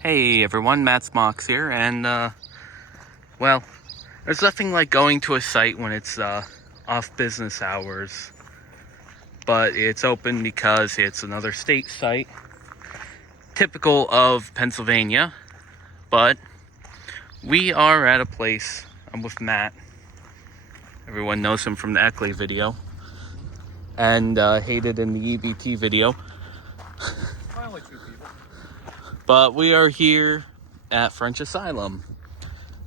Hey everyone, Matt Smox here, and well, there's nothing like going to a site when it's off business hours, but it's open because it's another state site, typical of Pennsylvania. But we are at a place. I'm with Matt. Everyone knows him from the Eckley video, and hated in the EBT video. Finally, two people. But we are here at French Asylum.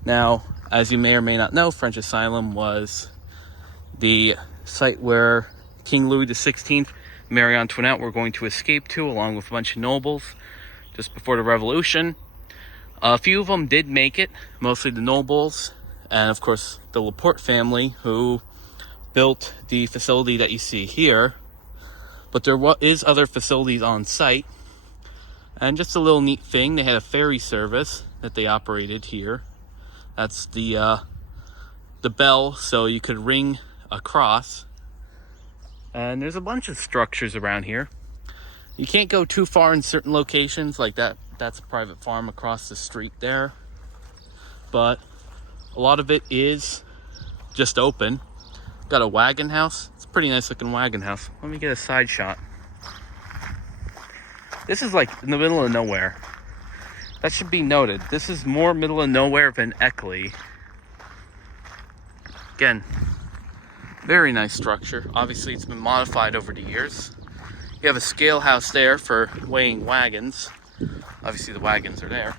Now, as you may or may not know, French Asylum was the site where King Louie XVI, Marie Antoinette were going to escape to, along with a bunch of nobles, just before the Revolution. A few of them did make it, mostly the nobles, and of course the Laporte family, who built the facility that you see here. But there is other facilities on site. And just a little neat thing, they had a ferry service that they operated here. That's the bell, so you could ring across. And there's a bunch of structures around here. You can't go too far in certain locations, like that's a private farm across the street there. But a lot of it is just open. Got a wagon house. It's a pretty nice looking wagon house. Let me get a side shot. This is like in the middle of nowhere. That should be noted. This is more middle of nowhere than Eckley. Again, very nice structure. Obviously, it's been modified over the years. You have a scale house there for weighing wagons. Obviously, the wagons are there.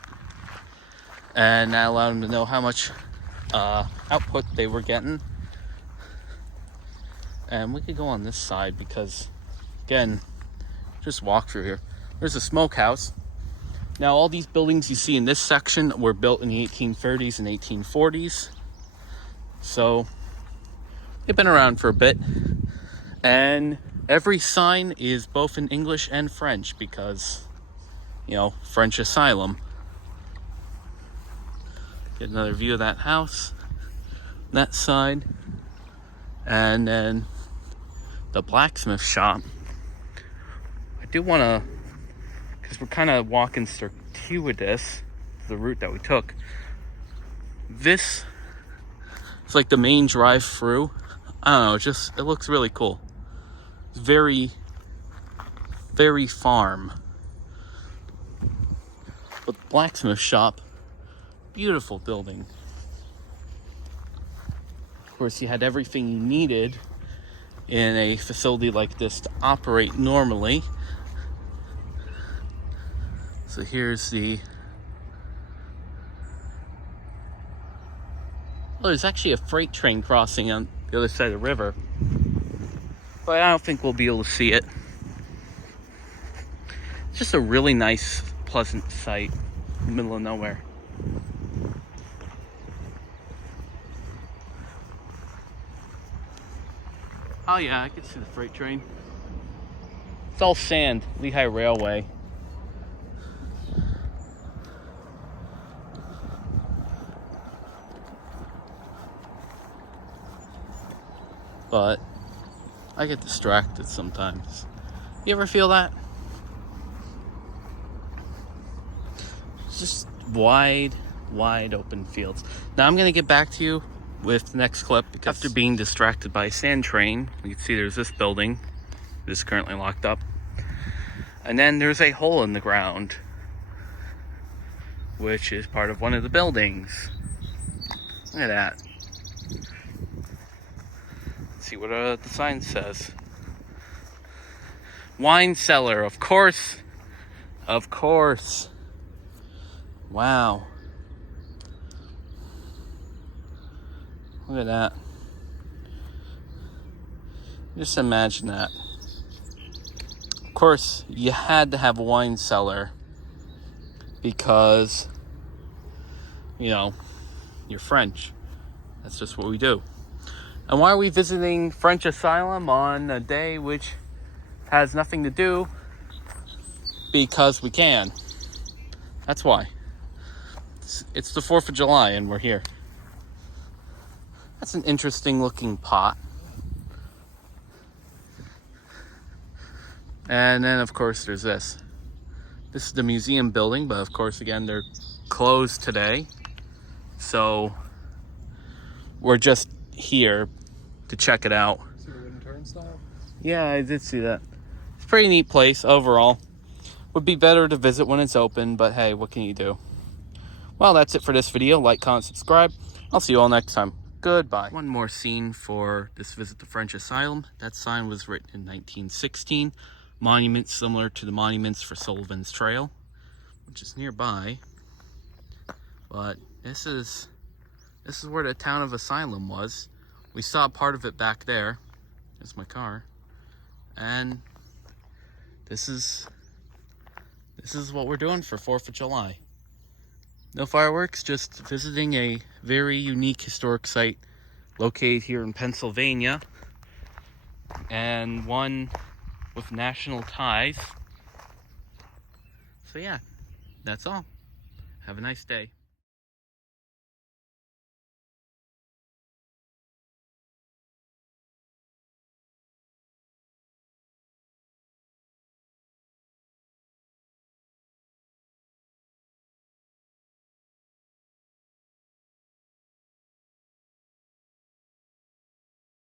And that allowed them to know how much output they were getting. And we could go on this side because, again, just walk through here. There's a smokehouse. Now, all these buildings you see in this section were built in the 1830s and 1840s. So, they've been around for a bit. And every sign is both in English and French because, you know, French Asylum. Get another view of that house, that side. And then the blacksmith shop. I do want to, because we're kind of walking circuitous, the route that we took. This is like the main drive through. I don't know, it looks really cool. It's very, very farm. But the blacksmith shop, beautiful building. Of course, you had everything you needed in a facility like this to operate normally. So here's there's actually a freight train crossing on the other side of the river, but I don't think we'll be able to see it. It's just a really nice, pleasant site in the middle of nowhere. Oh yeah, I can see the freight train. It's all sand, Lehigh Railway. But I get distracted sometimes. You ever feel that? It's just wide open fields. Now I'm gonna get back to you with the next clip because after being distracted by a sand train, you can see there's this building. This is currently locked up. And then there's a hole in the ground, which is part of one of the buildings. Look at that. See what the sign says. Wine cellar, of course. Of course. Wow. Look at that. Just imagine that. Of course, you had to have a wine cellar because, you know, you're French. That's just what we do. And why are we visiting French Asylum on a day which has nothing to do? Because we can. That's why. It's the 4th of July and we're here. That's an interesting looking pot. And then of course there's this. This is the museum building, but of course, again, they're closed today. So we're just here to check it out. See the wooden turnstile? Yeah, I did see that. It's a pretty neat place overall. Would be better to visit when it's open, but hey, what can you do? Well, that's it for this video. Like, comment, subscribe. I'll see you all next time. Goodbye. One more scene for this visit to French Asylum. That sign was written in 1916. Monument similar to the monuments for Sullivan's Trail, which is nearby. But this is where the town of Asylum was. We saw part of it back there. There's my car. And this is what we're doing for 4th of July. No fireworks, just visiting a very unique historic site located here in Pennsylvania, and one with national ties. So yeah, that's all. Have a nice day.